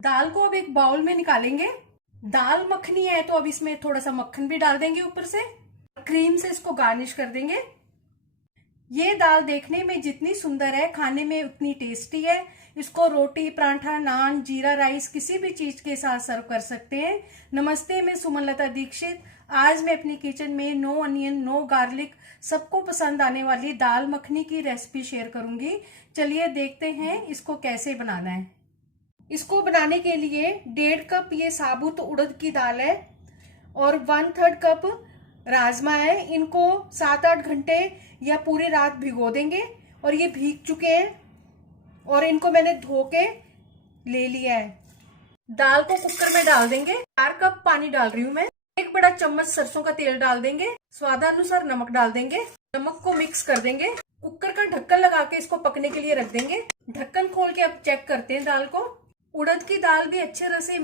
दाल को अब एक बाउल में निकालेंगे। दाल मखनी है तो अब इसमें थोड़ा सा मक्खन भी डाल देंगे ऊपर से। क्रीम से इसको गार्निश कर देंगे। ये दाल देखने में जितनी सुंदर है, खाने में उतनी टेस्टी है। इसको रोटी, पराठा, नान, जीरा राइस किसी भी चीज के साथ सर्व कर सकते हैं। नमस्ते, मैं सुमनलता दीक्षित। आज मैं अपनी किचन में नो अनियन, नो गार्लिक, सबको पसंद आने वाली दाल मखनी की रेसिपी शेयर करूंगी। चलिए देखते हैं इसको कैसे बनाना है। इसको बनाने के लिए 1.5 कप ये साबुत उड़द की दाल है और 1/3 कप राजमा है। इनको 7-8 घंटे या पूरी रात भिगो देंगे और ये भीग चुके हैं और इनको मैंने धो के ले लिया है। दाल को कुकर में डाल देंगे। 4 कप पानी डाल रही हूं मैं। 1 बड़ा चम्मच सरसों का तेल डाल देंगे। स्वादानुसार नमक डाल देंगे। नमक को मिक्स कर देंगे। कुकर का ढक्कन लगा के इसको पकने के लिए रख देंगे। ढक्कन खोल के अब चेक करते हैं दाल को। उड़द की दाल भी अच्छे तरह से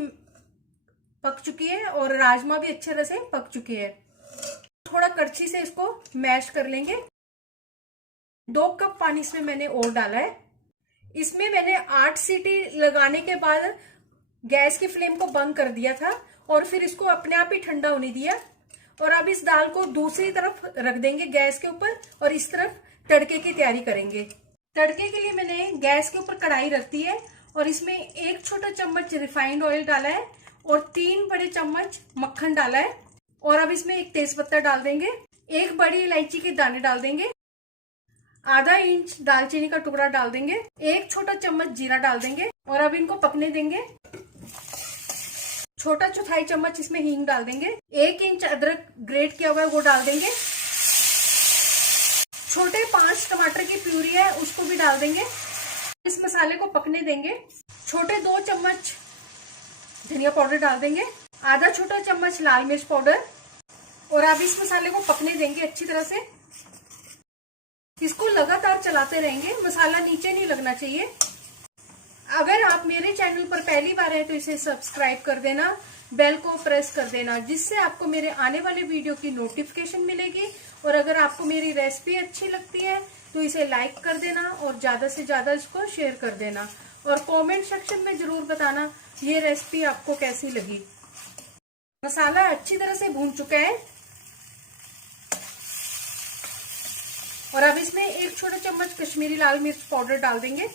पक चुकी है और राजमा भी अच्छे तरह से पक चुके हैं। थोड़ा कड़छी से इसको मैश कर लेंगे। 2 कप पानी इसमें मैंने और डाला है। इसमें मैंने 8 सीटी लगाने के बाद गैस की फ्लेम को बंद कर दिया था और फिर इसको अपने आप ही ठंडा होने दिया। और अब इस दाल को दूसरी तरफ रख देंगे गैस के ऊपर और इस तरफ तड़के की तैयारी करेंगे। तड़के के लिए मैंने गैस के ऊपर कढ़ाई रख दी है और इसमें 1 छोटा चम्मच रिफाइंड ऑयल डाला है और 3 बड़े चम्मच मक्खन डाला है। और अब इसमें 1 तेजपत्ता डाल देंगे। 1 बड़ी इलायची के दाने डाल देंगे। आधा इंच दालचीनी का टुकड़ा डाल देंगे। 1 छोटा चम्मच जीरा डाल देंगे और अब इनको पकने देंगे। छोटा चौथाई चम्मच इसमें हींग डाल देंगे। 1 इंच अदरक ग्रेट किया हुआ है वो डाल देंगे। छोटे 5 टमाटर की प्यूरी है उसको भी डाल देंगे। इस मसाले को पकने देंगे। छोटे 2 चम्मच धनिया पाउडर डाल देंगे। आधा छोटा चम्मच लाल मिर्च पाउडर और अब इस मसाले को पकने देंगे अच्छी तरह से। इसको लगातार चलाते रहेंगे। मसाला नीचे नहीं लगना चाहिए। अगर आप मेरे चैनल पर पहली बार है तो इसे सब्सक्राइब कर देना, बेल को प्रेस कर देना, जिससे आपको मेरे आने वाले वीडियो की नोटिफिकेशन मिलेगी। और अगर आपको मेरी रेसिपी अच्छी लगती है तो इसे लाइक कर देना और ज्यादा से ज्यादा इसको शेयर कर देना और कमेंट सेक्शन में जरूर बताना ये रेसिपी आपको कैसी लगी। मसाला अच्छी तरह से भून चुका है और अब इसमें 1 छोटा चम्मच कश्मीरी लाल मिर्च पाउडर डाल देंगे।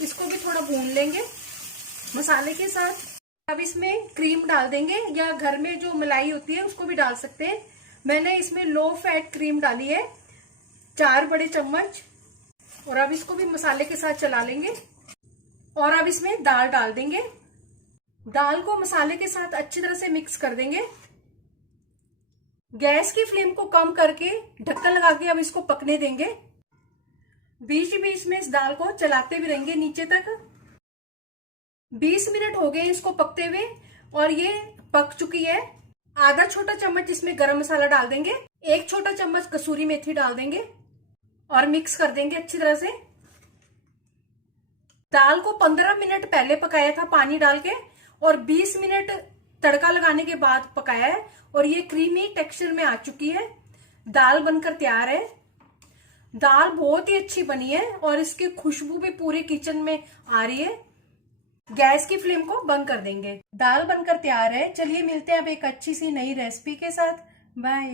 इसको भी थोड़ा भून लेंगे मसाले के साथ। अब इसमें क्रीम डाल देंगे या घर में जो मलाई होती है उसको भी डाल सकते हैं। मैंने इसमें लो फैट क्रीम डाली है 4 बड़े चम्मच। और अब इसको भी मसाले के साथ चला लेंगे और अब इसमें दाल डाल देंगे। दाल को मसाले के साथ अच्छी तरह से मिक्स कर देंगे। गैस की फ्लेम को कम करके ढक्कन लगा के अब इसको पकने देंगे। बीच बीच में इस दाल को चलाते भी रहेंगे नीचे तक। 20 मिनट हो गए इसको पकते हुए और ये पक चुकी है। आधा छोटा चम्मच इसमें गरम मसाला डाल देंगे। 1 छोटा चम्मच कसूरी मेथी डाल देंगे और मिक्स कर देंगे अच्छी तरह से। दाल को 15 मिनट पहले पकाया था पानी डाल के और 20 मिनट तड़का लगाने के बाद पकाया है और ये क्रीमी टेक्सचर में आ चुकी है। दाल बनकर तैयार है। दाल बहुत ही अच्छी बनी है और इसकी खुशबू भी पूरे किचन में आ रही है। गैस की फ्लेम को बंद कर देंगे। दाल बनकर तैयार है। चलिए मिलते हैं अब एक अच्छी सी नई रेसिपी के साथ। बाय।